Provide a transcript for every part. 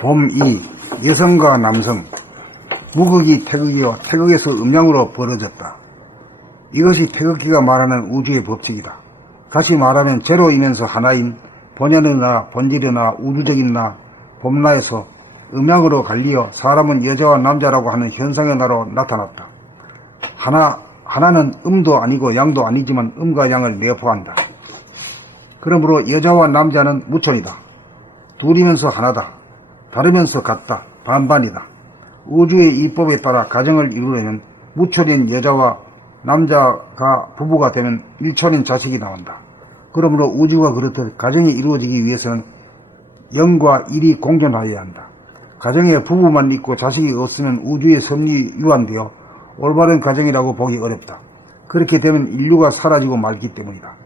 봄 2. 여성과 남성. 무극이 태극이요 태극에서 음양으로 벌어졌다. 이것이 태극기가 말하는 우주의 법칙이다. 다시 말하면 제로이면서 하나인 본연의 나, 본질의 나, 우주적인 나, 봄나에서 음양으로 갈리어 사람은 여자와 남자라고 하는 현상의 나로 나타났다. 하나는 음도 아니고 양도 아니지만 음과 양을 내포한다. 그러므로 여자와 남자는 무촌이다. 둘이면서 하나다. 다르면서 같다. 반반이다. 우주의 이법에 따라 가정을 이루려면 무촌인 여자와 남자가 부부가 되면 일촌인 자식이 나온다. 그러므로 우주가 그렇듯 가정이 이루어지기 위해서는 0과 1이 공존하여야 한다. 가정에 부부만 있고 자식이 없으면 우주의 섭리 유한되어 올바른 가정이라고 보기 어렵다. 그렇게 되면 인류가 사라지고 말기 때문이다.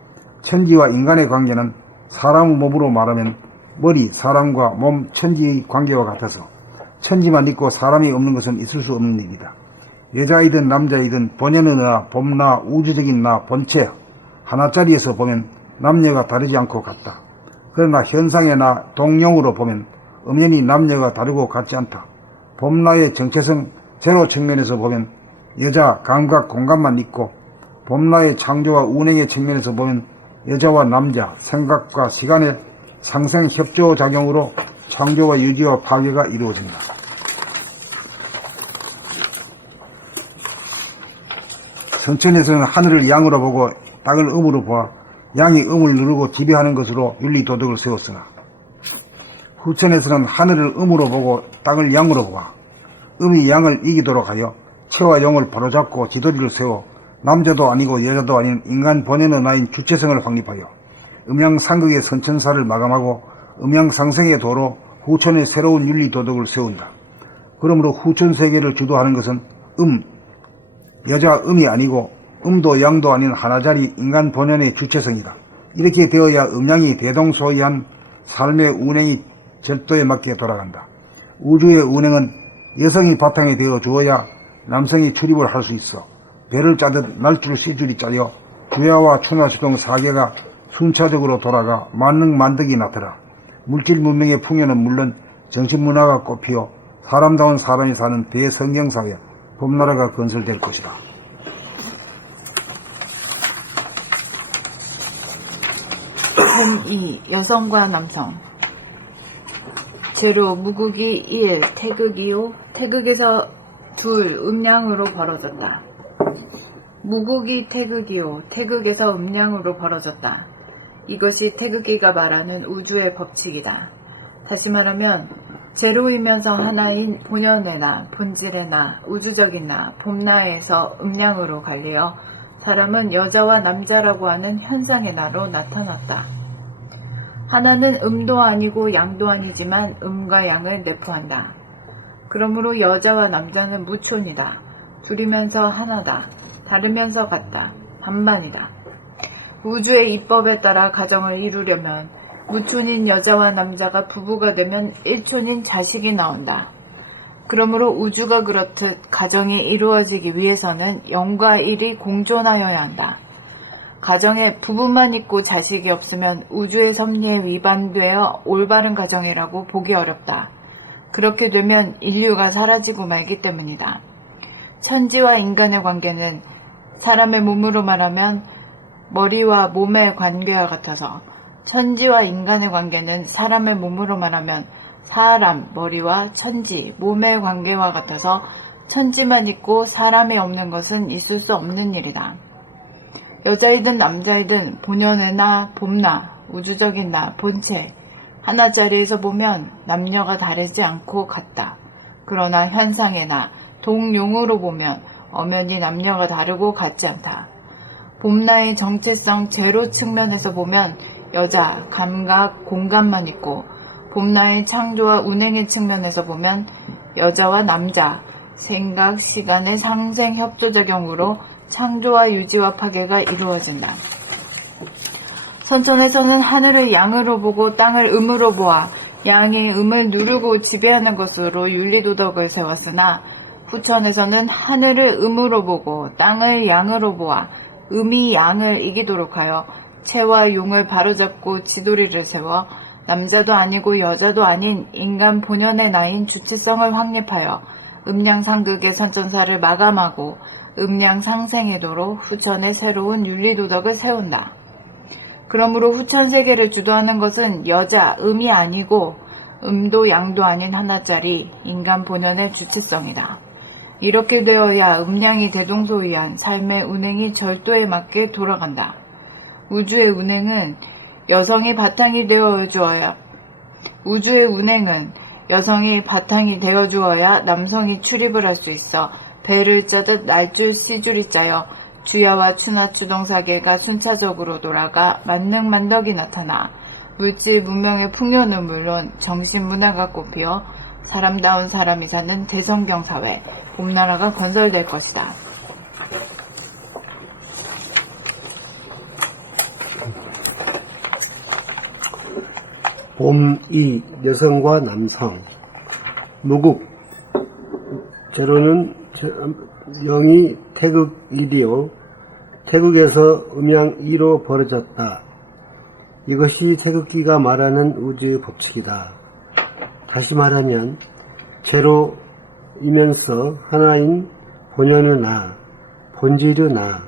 천지와 인간의 관계는 사람 몸으로 말하면 머리, 사람과 몸, 천지의 관계와 같아서 천지만 있고 사람이 없는 것은 있을 수 없는 일이다. 여자이든 남자이든 본연의 나, 봄나, 우주적인 나, 본체 하나짜리에서 보면 남녀가 다르지 않고 같다. 그러나 현상의 나, 동용으로 보면 엄연히 남녀가 다르고 같지 않다. 봄나의 정체성 제로 측면에서 보면 여자, 감각, 공간만 있고 봄나의 창조와 운행의 측면에서 보면 여자와 남자, 생각과 시간의 상생 협조작용으로 창조와 유지와 파괴가 이루어진다. 선천에서는 하늘을 양으로 보고 땅을 음으로 보아 양이 음을 누르고 지배하는 것으로 윤리도덕을 세웠으나 후천에서는 하늘을 음으로 보고 땅을 양으로 보아 음이 양을 이기도록 하여 체와 영을 바로잡고 지도리를 세워 남자도 아니고 여자도 아닌 인간 본연의 나인 주체성을 확립하여 음양상극의 선천사를 마감하고 음양상생의 도로 후천의 새로운 윤리도덕을 세운다. 그러므로 후천세계를 주도하는 것은 여자 음이 아니고 음도 양도 아닌 하나짜리 인간 본연의 주체성이다. 이렇게 되어야 음양이 대동소이한 삶의 운행이 절도에 맞게 돌아간다. 우주의 운행은 여성이 바탕이 되어 주어야 남성이 출입을 할 수 있어 배를 짜듯 날줄 씨줄이 짜여 주야와 추나수동 4개가 순차적으로 돌아가 만능 만덕이 나타나 물질 문명의 풍요는 물론 정신문화가 꽃피어 사람다운 사람이 사는 대성경사회 봄나라가 건설될 것이다. 봄 2. 여성과 남성. 제로 무극이 1. 태극이요 태극에서 둘 음양으로 벌어졌다. 무극이 태극이요 태극에서 음양으로 벌어졌다. 이것이 태극기가 말하는 우주의 법칙이다. 다시 말하면 제로이면서 하나인 본연의 나, 본질의 나, 우주적인 나, 봄나에서 음양으로 갈리어 사람은 여자와 남자라고 하는 현상의 나로 나타났다. 하나는 음도 아니고 양도 아니지만 음과 양을 내포한다. 그러므로 여자와 남자는 무촌이다. 둘이면서 하나다. 다르면서 같다. 반반이다. 우주의 이법에 따라 가정을 이루려면 무촌인 여자와 남자가 부부가 되면 일촌인 자식이 나온다. 그러므로 우주가 그렇듯 가정이 이루어지기 위해서는 0과 1이 공존하여야 한다. 가정에 부부만 있고 자식이 없으면 우주의 섭리에 위반되어 올바른 가정이라고 보기 어렵다. 그렇게 되면 인류가 사라지고 말기 때문이다. 천지와 인간의 관계는 사람의 몸으로 말하면 머리와 몸의 관계와 같아서 천지와 인간의 관계는 사람의 몸으로 말하면 사람, 머리와 천지, 몸의 관계와 같아서 천지만 있고 사람이 없는 것은 있을 수 없는 일이다. 여자이든 남자이든 본연의 나, 봄나, 우주적인 나, 본체 하나짜리에서 보면 남녀가 다르지 않고 같다. 그러나 현상의 나, 동용으로 보면 엄연히 남녀가 다르고 같지 않다. 봄나의 정체성 제로 측면에서 보면 여자, 감각, 공간만 있고 봄나의 창조와 운행의 측면에서 보면 여자와 남자, 생각, 시간의 상생 협조작용으로 창조와 유지와 파괴가 이루어진다. 선천에서는 하늘을 양으로 보고 땅을 음으로 보아 양이 음을 누르고 지배하는 것으로 윤리도덕을 세웠으나 후천에서는 하늘을 음으로 보고 땅을 양으로 보아 음이 양을 이기도록 하여 채와 용을 바로잡고 지도리를 세워 남자도 아니고 여자도 아닌 인간 본연의 나인 주체성을 확립하여 음양상극의 선천사를 마감하고 음양상생의 도로 후천의 새로운 윤리도덕을 세운다. 그러므로 후천세계를 주도하는 것은 여자, 음이 아니고 음도 양도 아닌 하나짜리 인간 본연의 주체성이다. 이렇게 되어야 음양이 대동소이한 삶의 운행이 절도에 맞게 돌아간다. 우주의 운행은 여성이 바탕이 되어 주어야 남성이 출입을 할 수 있어 배를 짜듯 날줄 씨줄이 짜여 주야와 추나 추동사계가 순차적으로 돌아가 만능만덕이 나타나 물질 문명의 풍요는 물론 정신 문화가 꽃피어 사람다운 사람이 사는 대성경 사회, 봄나라가 건설될 것이다. 봄이 여성과 남성, 무국, 제로는 영이 태극 1이요. 태극에서 음양 2로 벌어졌다. 이것이 태극기가 말하는 우주의 법칙이다. 다시 말하면 제로이면서 하나인 본연의 나, 본질의 나,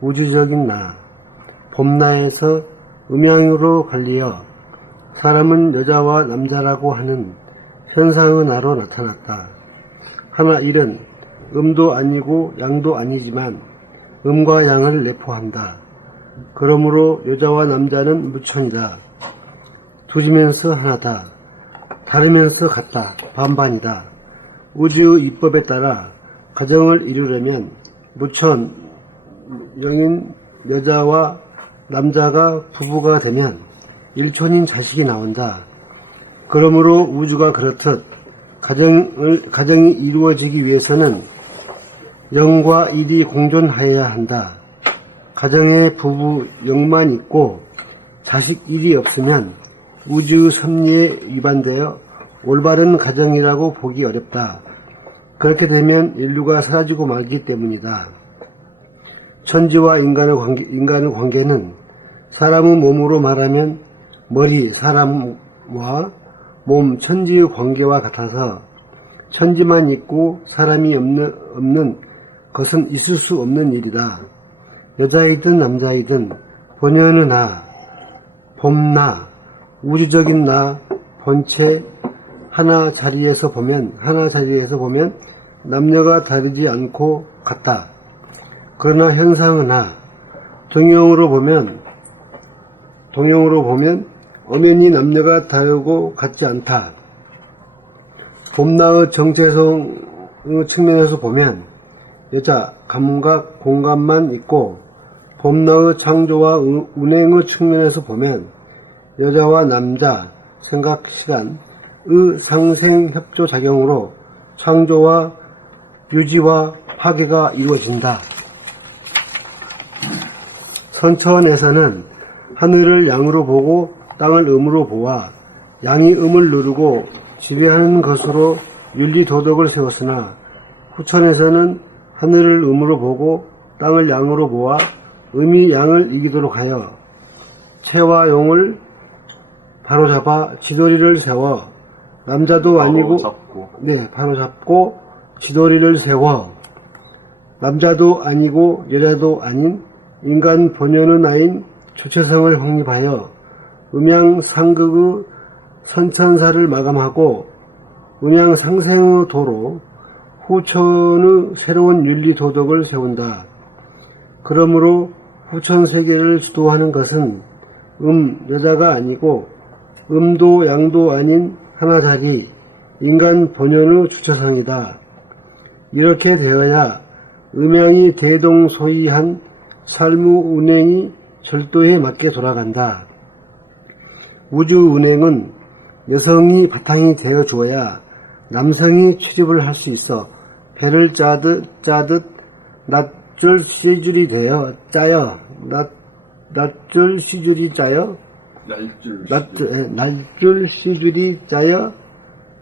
우주적인 나, 봄나에서 음양으로 갈리어 사람은 여자와 남자라고 하는 현상의 나로 나타났다. 하나 일은 음도 아니고 양도 아니지만 음과 양을 내포한다. 그러므로 여자와 남자는 무천이다. 두지면서 하나다. 다르면서 같다. 반반이다. 우주의 이법에 따라 가정을 이루려면 무천, 영인 여자와 남자가 부부가 되면 일촌인 자식이 나온다. 그러므로 우주가 그렇듯 가정이 이루어지기 위해서는 영과 일이 공존하여야 한다. 가정에 부부 영만 있고 자식 일이 없으면 우주의 섭리에 위반되어 올바른 가정이라고 보기 어렵다. 그렇게 되면 인류가 사라지고 말기 때문이다. 천지와 인간의 관계는 사람의 몸으로 말하면 머리 사람과 몸 천지의 관계와 같아서 천지만 있고 사람이 없는 것은 있을 수 없는 일이다. 여자이든 남자이든 본연의 나, 봄나, 우주적인 나, 본체 하나 자리에서 보면 남녀가 다르지 않고 같다. 그러나 현상의 나, 동형으로 보면 엄연히 남녀가 다르고 같지 않다. 봄나의 정체성의 측면에서 보면 여자, 감각, 공감만 있고 봄나의 창조와 운행의 측면에서 보면 여자와 남자, 생각, 시간의 상생협조작용으로 창조와 유지와 파괴가 이루어진다. 선천에서는 하늘을 양으로 보고 땅을 음으로 보아 양이 음을 누르고 지배하는 것으로 윤리도덕을 세웠으나 후천에서는 하늘을 음으로 보고 땅을 양으로 보아 음이 양을 이기도록 하여 채와 용을 바로잡아 지도리를 세워 남자도 아니고 바로잡고 지도리를 세워 남자도 아니고 여자도 아닌 인간 본연의 나인 주체성을 확립하여 음양상극의 선천사를 마감하고 음양상생의 도로 후천의 새로운 윤리도덕을 세운다. 그러므로 후천세계를 주도하는 것은 여자가 아니고 음도 양도 아닌 하나짜리 인간 본연의 주체성이다. 이렇게 되어야 음양이 대동소이한 삶의 운행이 절도에 맞게 돌아간다. 우주 운행은 여성이 바탕이 되어 주어야 남성이 출입을 할 수 있어 배를 짜듯 낫줄 시줄이 되어 짜여 낫줄 시줄이 짜여 날줄 시줄이 짜여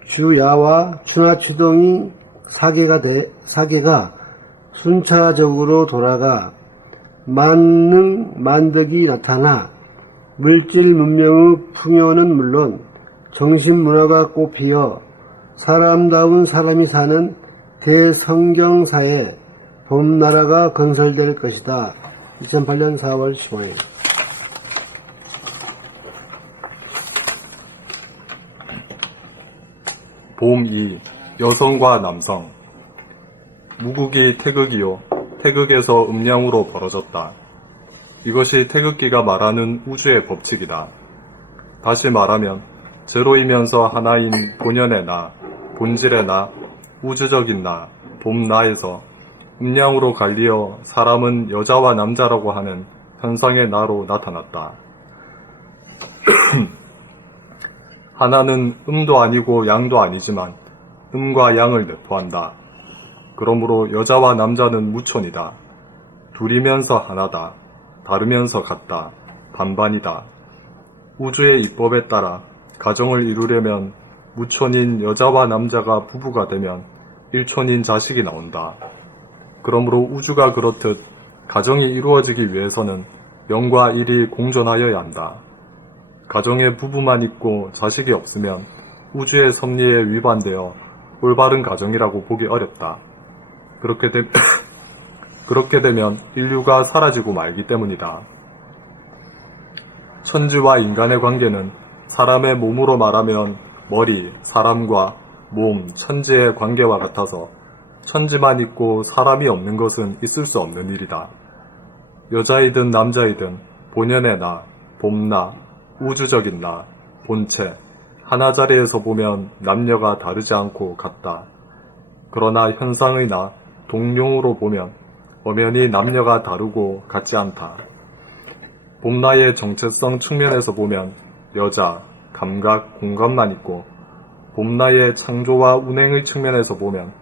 주야와 추나 추동이 사계가 순차적으로 돌아가 만능 만덕이 나타나 물질 문명의 풍요는 물론 정신문화가 꽃피어 사람다운 사람이 사는 대성경사의 봄나라가 건설될 것이다. 2008년 4월 15일. 봄 2. 여성과 남성. 무국이 태극이요 태극에서 음양으로 벌어졌다. 이것이 태극기가 말하는 우주의 법칙이다. 다시 말하면 제로이면서 하나인 본연의 나, 본질의 나, 우주적인 나, 봄나에서 음양으로 갈리어 사람은 여자와 남자라고 하는 현상의 나로 나타났다. 하나는 음도 아니고 양도 아니지만 음과 양을 내포한다. 그러므로 여자와 남자는 무촌이다. 둘이면서 하나다. 다르면서 같다. 반반이다. 우주의 입법에 따라 가정을 이루려면 무촌인 여자와 남자가 부부가 되면 일촌인 자식이 나온다. 그러므로 우주가 그렇듯 가정이 이루어지기 위해서는 0과 1이 공존하여야 한다. 가정에 부부만 있고 자식이 없으면 우주의 섭리에 위반되어 올바른 가정이라고 보기 어렵다. 그렇게 되면 인류가 사라지고 말기 때문이다. 천지와 인간의 관계는 사람의 몸으로 말하면 머리, 사람과 몸, 천지의 관계와 같아서 천지만 있고 사람이 없는 것은 있을 수 없는 일이다. 여자이든 남자이든 본연의 나, 봄나, 우주적인 나, 본체, 하나 자리에서 보면 남녀가 다르지 않고 같다. 그러나 현상의 나, 동룡으로 보면 엄연히 남녀가 다르고 같지 않다. 봄나의 정체성 측면에서 보면 여자, 감각, 공감만 있고 봄나의 창조와 운행의 측면에서 보면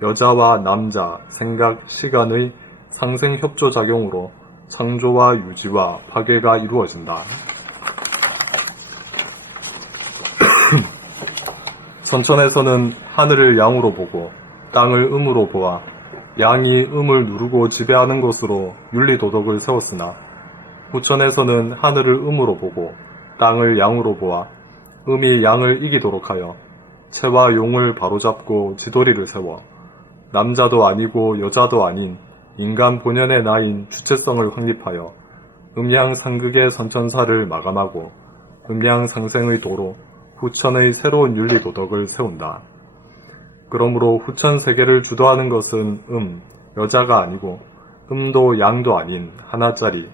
여자와 남자, 생각, 시간의 상생협조작용으로 창조와 유지와 파괴가 이루어진다. 선천에서는 하늘을 양으로 보고 땅을 음으로 보아 양이 음을 누르고 지배하는 것으로 윤리도덕을 세웠으나 후천에서는 하늘을 음으로 보고 땅을 양으로 보아 음이 양을 이기도록 하여 채와 용을 바로잡고 지도리를 세워 남자도 아니고 여자도 아닌 인간 본연의 나인 주체성을 확립하여 음양상극의 선천사를 마감하고 음양상생의 도로 후천의 새로운 윤리도덕을 세운다. 그러므로 후천 세계를 주도하는 것은 여자가 아니고 음도 양도 아닌 하나짜리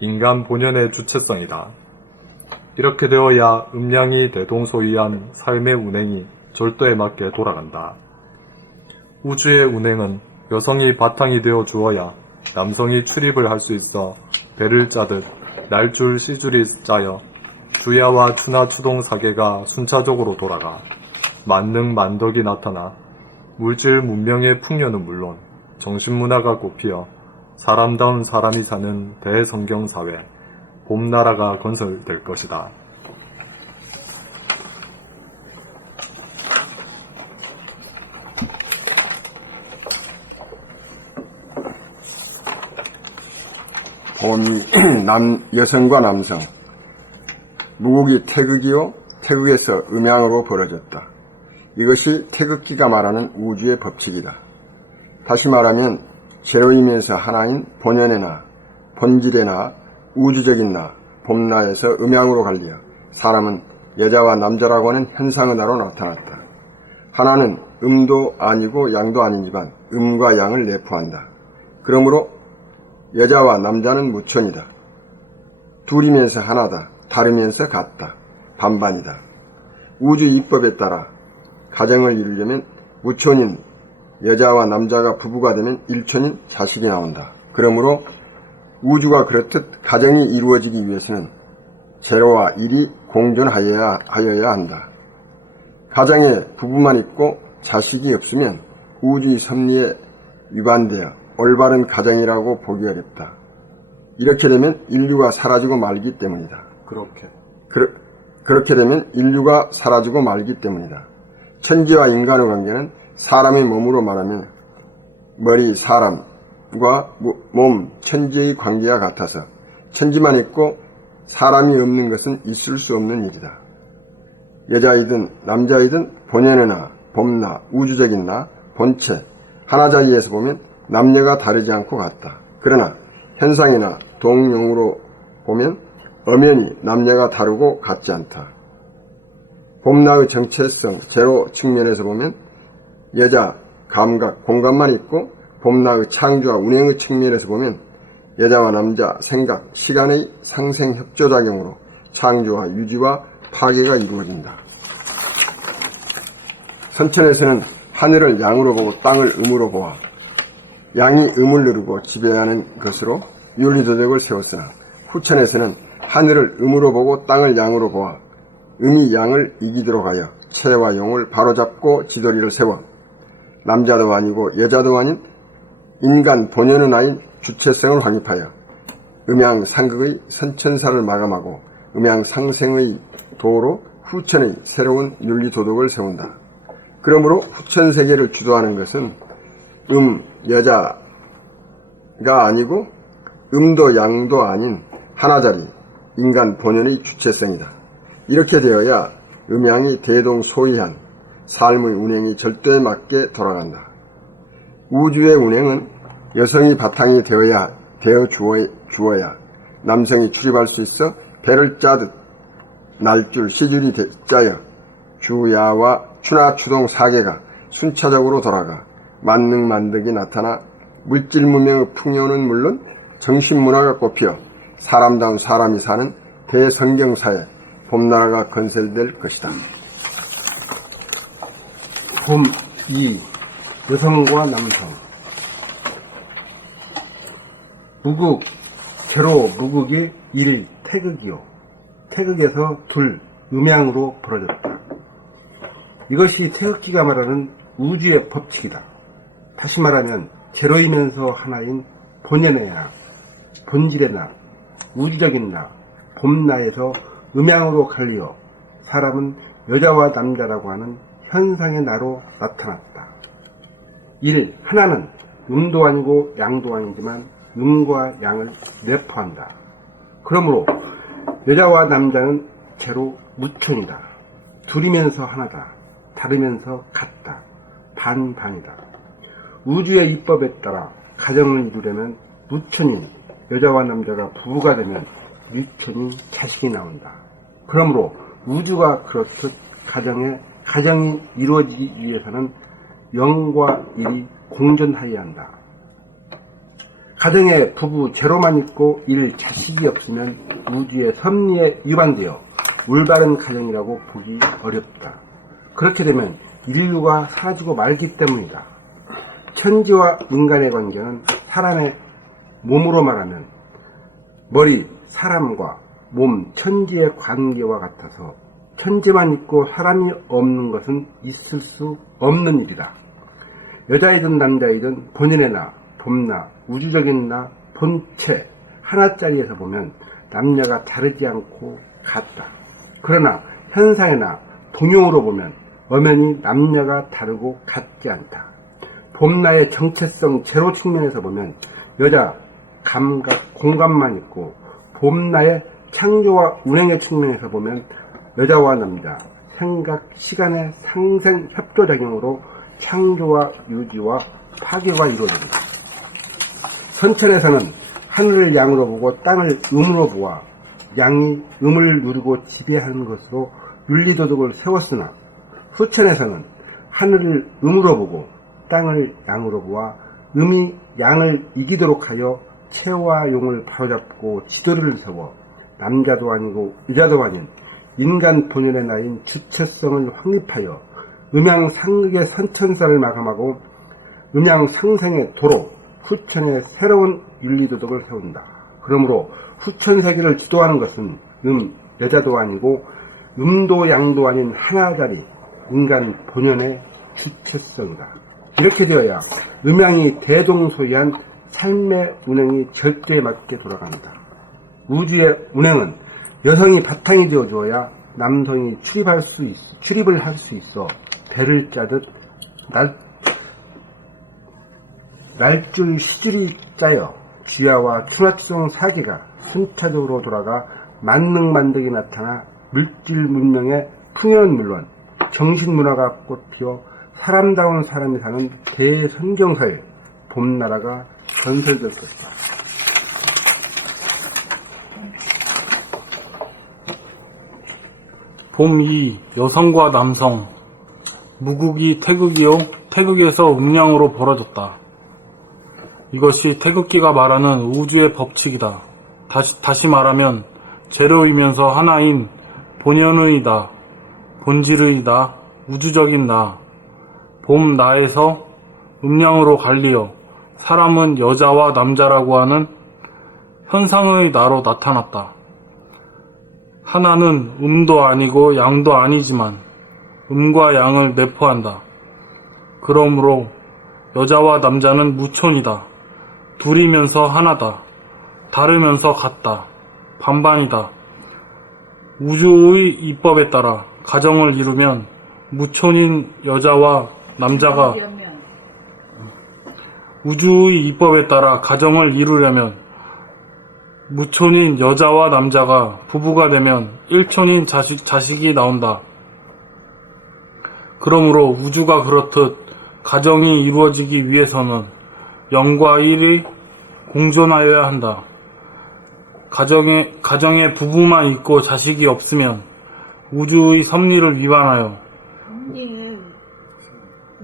인간 본연의 주체성이다. 이렇게 되어야 음양이 대동소이한 삶의 운행이 절도에 맞게 돌아간다. 우주의 운행은 여성이 바탕이 되어 주어야 남성이 출입을 할 수 있어 배를 짜듯 날줄 씨줄이 짜여 주야와 추나 추동 사계가 순차적으로 돌아가 만능 만덕이 나타나 물질 문명의 풍요는 물론 정신문화가 꽃피어 사람다운 사람이 사는 대성경사회 봄나라가 건설될 것이다. 봄이 여성과 남성, 무국이 태극이요 태극에서 음양으로 벌어졌다. 이것이 태극기가 말하는 우주의 법칙이다. 다시 말하면 제로이면서 하나인 본연의 나, 본질의 나, 우주적인 나, 봄나에서 음양으로 갈리어 사람은 여자와 남자라고 하는 현상의 나로 나타났다. 하나는 음도 아니고 양도 아니지만 음과 양을 내포한다. 그러므로 여자와 남자는 무천이다. 둘이면서 하나다. 다르면서 같다. 반반이다. 우주 입법에 따라 가정을 이루려면 무천인 여자와 남자가 부부가 되면 일천인 자식이 나온다. 그러므로 우주가 그렇듯 가정이 이루어지기 위해서는 제로와 일이 공존하여야 한다. 가정에 부부만 있고 자식이 없으면 우주의 섭리에 위반되어 올바른 가정이라고 보기 어렵다. 이렇게 되면 인류가 사라지고 말기 때문이다. 그렇게 되면 인류가 사라지고 말기 때문이다. 천지와 인간의 관계는 사람의 몸으로 말하면 머리, 사람, 몸과 몸, 천지의 관계와 같아서 천지만 있고 사람이 없는 것은 있을 수 없는 일이다. 여자이든 남자이든 본연의 나, 범나, 우주적인 나, 본체, 하나자리에서 보면 남녀가 다르지 않고 같다. 그러나 현상이나 동용으로 보면 엄연히 남녀가 다르고 같지 않다. 봄나의 정체성, 제로 측면에서 보면 여자, 감각, 공간만 있고 봄나의 창조와 운행의 측면에서 보면 여자와 남자, 생각, 시간의 상생 협조작용으로 창조와 유지와 파괴가 이루어진다. 선천에서는 하늘을 양으로 보고 땅을 음으로 보아 양이 음을 누르고 지배하는 것으로 윤리도덕을 세웠으나 후천에서는 하늘을 음으로 보고 땅을 양으로 보아 음이 양을 이기도록 하여 체와 용을 바로잡고 지도리를 세워 남자도 아니고 여자도 아닌 인간 본연의 나인 주체성을 확립하여 음양상극의 선천사를 마감하고 음양상생의 도로 후천의 새로운 윤리도덕을 세운다. 그러므로 후천세계를 주도하는 것은 여자가 아니고 음도 양도 아닌 하나자리 인간 본연의 주체성이다. 이렇게 되어야 음양이 대동소이한 삶의 운행이 절도에 맞게 돌아간다. 우주의 운행은 여성이 바탕이 되어 주어야 남성이 출입할 수 있어 배를 짜듯 날줄 시줄이 짜여 주야와 추나 추동 사계가 순차적으로 돌아가 만능만득이 나타나 물질 문명의 풍요는 물론 정신문화가 꽃피어 사람다운 사람이 사는 대성경사에 봄나라가 건설될 것이다. 봄 2. 여성과 남성. 무극, 제로 무극이 1. 태극이요. 태극에서 둘, 음양으로 벌어졌다. 이것이 태극기가 말하는 우주의 법칙이다. 다시 말하면 제로이면서 하나인 본연의 나, 본질의 나, 우주적인 나, 봄나에서 음양으로 갈리어 사람은 여자와 남자라고 하는 현상의 나로 나타났다. 1. 하나는 음도 아니고 양도 아니지만 음과 양을 내포한다. 그러므로 여자와 남자는 제로 무천이다. 둘이면서 하나다. 다르면서 같다. 반반이다. 우주의 입법에 따라 가정을 이루려면 무천인 여자와 남자가 부부가 되면 유천인 자식이 나온다. 그러므로 우주가 그렇듯 가정이 이루어지기 위해서는 영과 일이 공존하여야 한다. 가정에 부부 제로만 있고 일 자식이 없으면 우주의 섭리에 위반되어 올바른 가정이라고 보기 어렵다. 그렇게 되면 인류가 사라지고 말기 때문이다. 천지와 인간의 관계는 사람의 몸으로 말하면 머리, 사람과 몸, 천지의 관계와 같아서 천지만 있고 사람이 없는 것은 있을 수 없는 일이다. 여자이든 남자이든 본연의 나, 봄나, 우주적인 나, 본체, 하나짜리에서 보면 남녀가 다르지 않고 같다. 그러나 현상의 나, 동용으로 보면 엄연히 남녀가 다르고 같지 않다. 봄나의 정체성 제로 측면에서 보면 여자, 감각, 공간만 있고 봄나의 창조와 운행의 측면에서 보면 여자와 남자, 생각, 시간의 상생 협조작용으로 창조와 유지와 파괴가 이루어집니다. 선천에서는 하늘을 양으로 보고 땅을 음으로 보아 양이 음을 누르고 지배하는 것으로 윤리도덕을 세웠으나 후천에서는 하늘을 음으로 보고 땅을 양으로 보아 음이 양을 이기도록 하여 체와 용을 바로잡고 지도를 세워 남자도 아니고 여자도 아닌 인간 본연의 나인 주체성을 확립하여 음양상극의 선천사를 마감하고 음양상생의 도로 후천의 새로운 윤리도덕을 세운다. 그러므로 후천세계를 주도하는 것은 여자도 아니고 음도 양도 아닌 하나자리 인간 본연의 주체성이다. 이렇게 되어야 음양이 대동소이한 삶의 운행이 절대에 맞게 돌아간다. 우주의 운행은 여성이 바탕이 되어 주어야 남성이 출입을 할 수 있어 배를 짜듯 날줄 시줄이 짜여 주야와 추나추동 4개가 순차적으로 돌아가 만능만덕이 나타나 물질 문명의 풍요는 물론 정신문화가 꽃피어 사람다운 사람이 사는 대선경사회 봄나라가 건설될 것이다. 봄 2. 여성과 남성. 무국이 태극이요 태극에서 음양으로 벌어졌다. 이것이 태극기가 말하는 우주의 법칙이다. 다시 말하면 재료이면서 하나인 본연의 나, 본질의 나, 우주적인 나, 봄 나에서 음양으로 갈리어 사람은 여자와 남자라고 하는 현상의 나로 나타났다. 하나는 음도 아니고 양도 아니지만 음과 양을 내포한다. 그러므로 여자와 남자는 무촌이다. 둘이면서 하나다. 다르면서 같다. 반반이다. 우주의 이법에 따라 가정을 이루면 무촌인 여자와 남자가 우주의 이법에 따라 가정을 이루려면 무촌인 여자와 남자가 부부가 되면 일촌인 자식이 나온다. 그러므로 우주가 그렇듯 가정이 이루어지기 위해서는 0과 1이 공존하여야 한다. 가정에 부부만 있고 자식이 없으면 우주의 섭리를 위반하여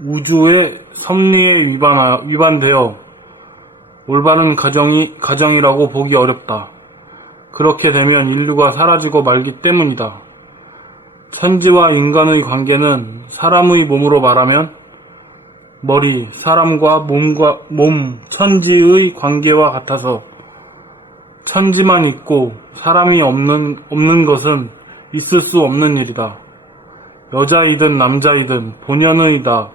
우주의 섭리에 위반되어 올바른 가정이라고 보기 어렵다. 그렇게 되면 인류가 사라지고 말기 때문이다. 천지와 인간의 관계는 사람의 몸으로 말하면 머리, 사람과 몸, 천지의 관계와 같아서 천지만 있고 사람이 없는 것은 있을 수 없는 일이다. 여자이든 남자이든 본연의 나,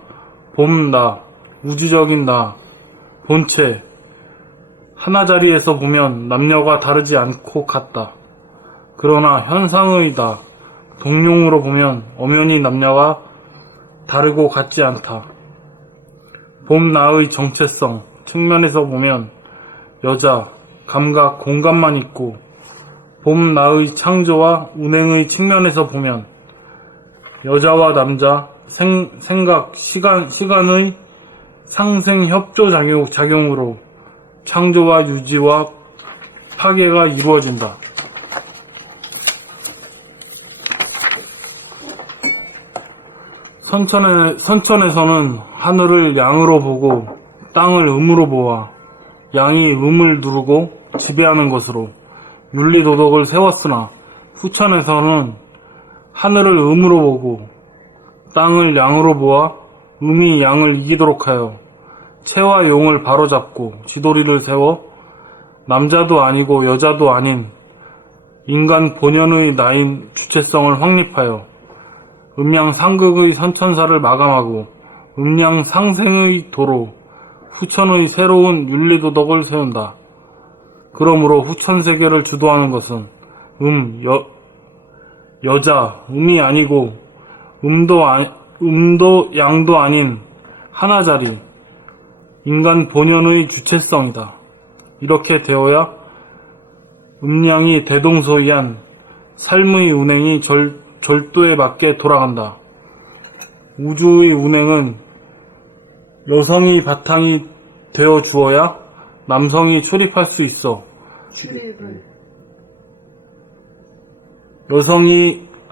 봄 나, 우주적인 나, 본체, 하나 자리에서 보면 남녀가 다르지 않고 같다. 그러나 현상의 나, 동룡으로 보면 엄연히 남녀가 다르고 같지 않다. 봄 나의 정체성 측면에서 보면 여자, 감각, 공간만 있고 봄 나의 창조와 운행의 측면에서 보면 여자와 남자, 생각, 시간의 상생 협조 작용으로 창조와 유지와 파괴가 이루어진다. 선천에서는 하늘을 양으로 보고 땅을 음으로 보아 양이 음을 누르고 지배하는 것으로 윤리도덕을 세웠으나 후천에서는 하늘을 음으로 보고 땅을 양으로 보아 음이 양을 이기도록 하여 채와 용을 바로잡고 지도리를 세워 남자도 아니고 여자도 아닌 인간 본연의 나인 주체성을 확립하여 음양상극의 선천사를 마감하고 음양상생의 도로 후천의 새로운 윤리도덕을 세운다. 그러므로 후천세계를 주도하는 것은 여자, 음이 아니고 음도 양도 아닌 하나자리, 인간 본연의 주체성이다. 이렇게 되어야 음양이 대동소이한 삶의 운행이 절도에 맞게 돌아간다. 우주의 운행은 여성이 바탕이 되어 주어야 남성이 출입할 수 있어.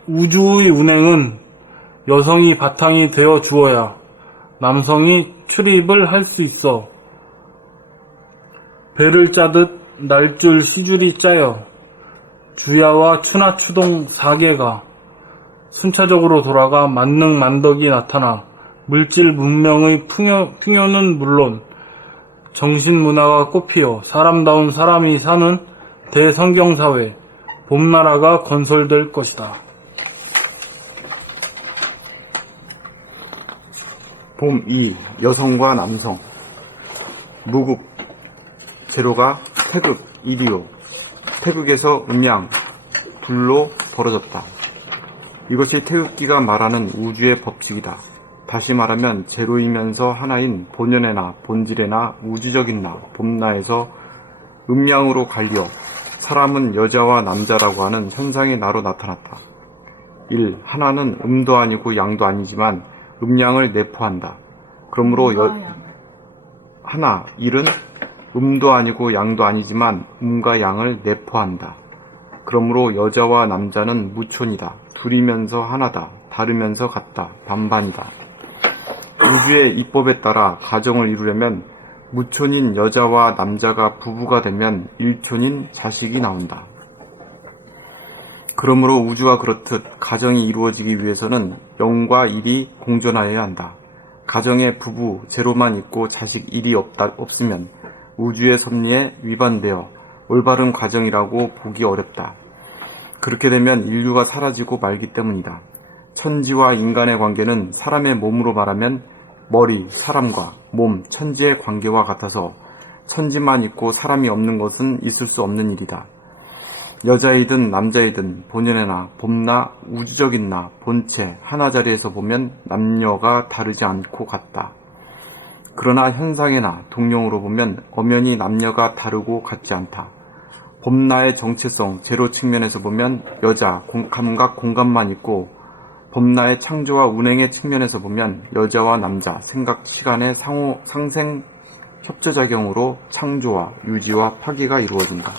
우주의 운행은 여성이 바탕이 되어 주어야 남성이 출입을 할 수 있어. 배를 짜듯 날줄 시줄이 짜여 주야와 추나추동 4개가 순차적으로 돌아가 만능만덕이 나타나 물질 문명의 풍요는 물론 정신문화가 꽃피어 사람다운 사람이 사는 대성경사회 봄나라가 건설될 것이다. 봄 2. 여성과 남성. 무국. 재료가 태극, 이리오. 태극에서 음양, 불로 벌어졌다. 이것이 태극기가 말하는 우주의 법칙이다. 다시 말하면 제로이면서 하나인 본연의 본질의 우주적인 봄나에서 음양으로 갈려 사람은 여자와 남자라고 하는 현상의 나로 나타났다. 1. 하나는 음도 아니고 양도 아니지만 음양을 내포한다. 그러므로 하나, 1은 음도 아니고 양도 아니지만 음과 양을 내포한다. 그러므로 여자와 남자는 무촌이다. 둘이면서 하나다. 다르면서 같다. 반반이다. 우주의 이법에 따라 가정을 이루려면 무촌인 여자와 남자가 부부가 되면 일촌인 자식이 나온다. 그러므로 우주가 그렇듯 가정이 이루어지기 위해서는 0과 1이 공존하여야 한다. 가정에 부부 제로만 있고 자식 1이 없으면 우주의 섭리에 위반되어 올바른 가정이라고 보기 어렵다. 그렇게 되면 인류가 사라지고 말기 때문이다. 천지와 인간의 관계는 사람의 몸으로 말하면 머리, 사람과 몸, 천지의 관계와 같아서 천지만 있고 사람이 없는 것은 있을 수 없는 일이다. 여자이든 남자이든 본연의 봄나 우주적인 본체 하나 자리에서 보면 남녀가 다르지 않고 같다. 그러나 현상의 동령으로 보면 엄연히 남녀가 다르고 같지 않다. 봄나의 정체성 제로 측면에서 보면 여자, 감각, 공간만 있고 봄나의 창조와 운행의 측면에서 보면 여자와 남자, 생각, 시간의 상생 협조작용으로 창조와 유지와 파괴가 이루어진다.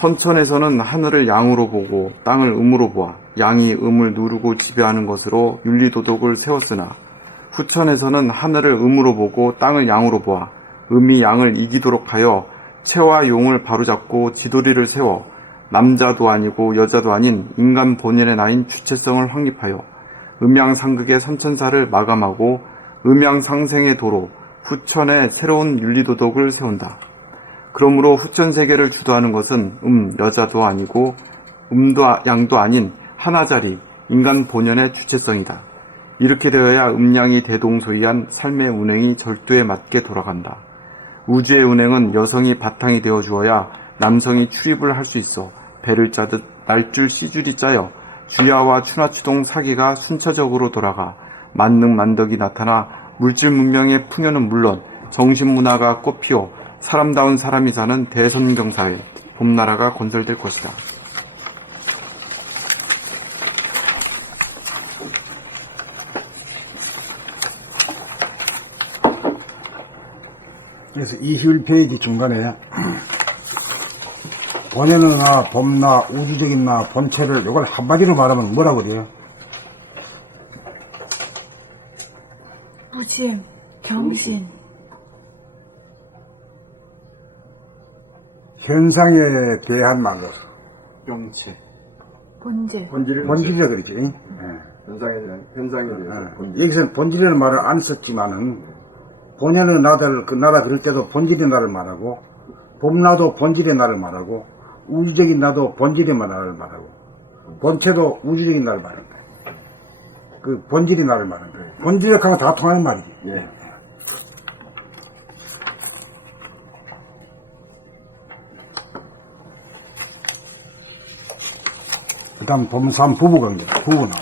선천에서는 하늘을 양으로 보고 땅을 음으로 보아 양이 음을 누르고 지배하는 것으로 윤리도덕을 세웠으나 후천에서는 하늘을 음으로 보고 땅을 양으로 보아 음이 양을 이기도록 하여 체와 용을 바로잡고 지도리를 세워 남자도 아니고 여자도 아닌 인간 본연의 나인 주체성을 확립하여 음양상극의 선천사를 마감하고 음양상생의 도로 후천의 새로운 윤리도덕을 세운다. 그러므로 후천 세계를 주도하는 것은 여자도 아니고 음도 양도 아닌 하나자리 인간 본연의 주체성이다. 이렇게 되어야 음양이 대동소이한 삶의 운행이 절도에 맞게 돌아간다. 우주의 운행은 여성이 바탕이 되어 주어야 남성이 출입을 할 수 있어 배를 짜듯 날줄 씨줄이 짜여 주야와 추나추동 사기가 순차적으로 돌아가 만능만덕이 나타나 물질 문명의 풍요는 물론 정신문화가 꽃피어 사람다운 사람이 사는 대선경사에 봄나라가 건설될 것이다. 그래서 21페이지 중간에 본연의 봄나 우주적인 본체를 이걸 한마디로 말하면 뭐라고 그래요? 무심, 경신, 현상에 대한 말로서 명체. 본질. 본질이라 그러지. 현상에 대해서 본질. 여기서는 본질이라는 말을 안 썼지만은 본연의 나를 나라 그럴 때도 본질의 나를 말하고 봄나도 본질의 나를 말하고 우주적인 나도 본질의 나를 말하고 본체도 우주적인 나를 말한다. 그 본질의 나를 말한다. 본질이라고 하면 다 통하는 말이지. 예. 그 다음 봄삼 부부관계, 부부 나옵니다.